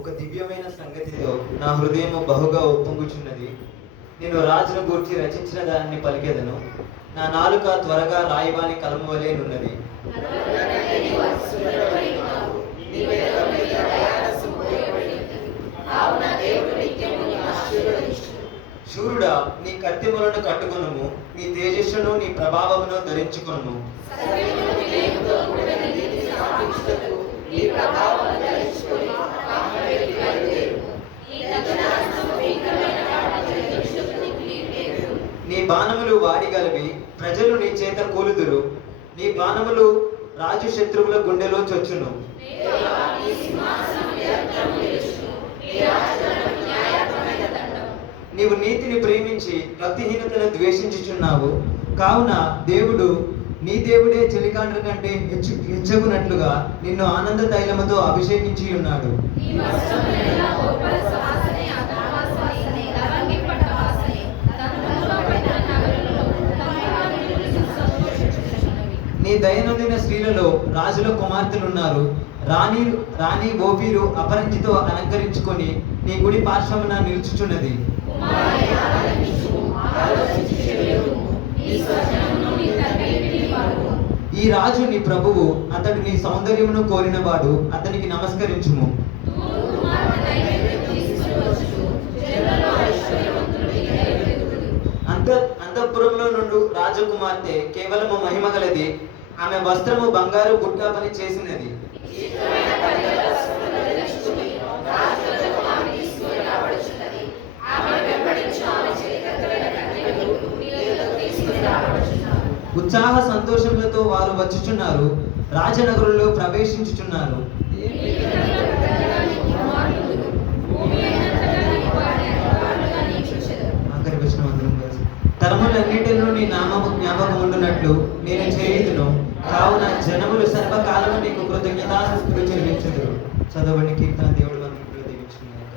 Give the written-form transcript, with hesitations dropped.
ఒక దివ్యమైన సంగతితో నా హృదయము బహుగా ఉప్పొంగుచున్నది. నేను రాజును గూర్చి రచించిన దానిని పలికెదను. నా నాలుక త్వరగా రాయవాని కలము వలె నున్నది. శూరుడా, నీ కత్తిములను కట్టుకొనుము, నీ తేజస్సును నీ ప్రభావమును ధరించుకొనుము. నీ బాణములు వాడిగలవి, ప్రజలు నీ చేత కూలుదురు. నీ బాణములు రాజు శత్రువుల గుండెలో చొచ్చును. నీవు నీతిని ప్రేమించి భక్తిహీనతను ద్వేషించుచున్నావు. కావున నీ దేవుడే చెలికాండ్ర కంటే హెచ్చగునట్లుగా నిన్ను ఆనంద తైలముతో అభిషేకించి ఉన్నాడు. నీ దయనొందిన స్త్రీలలో రాజుల కుమార్తెలున్నారు. రాణి ఓపీరు అపరంజితో అలంకరించుకొని నీ గుడి పార్శ్వమున నిలుచుచున్నది. ఈ రాజు నీ ప్రభువు, అతడు నీ సౌందర్యమును కోరినవాడు. అతనికి నమస్కరించుము. అంతఃపురంలో నుండి రాజకుమార్తె కేవలము మహిమ గలది. ఆమె వస్త్రము బంగారు బుట్ట పని చేసినది. ఉత్సాహ సంతోషములతో వారు వచ్చుచున్నారు, రాజనగరంలో ప్రవేశించుచున్నారు. తరములన్నిటిలో నీ నామము జ్ఞాపకం ఉండునట్లు నేను చేయుదును. కావున జనములు సర్వకాలము నీకు కృతజ్ఞతాస్తుతులు చెల్లించుదురు. చదవండి కీర్తన. దేవుడు మనకు దీవించును గాక.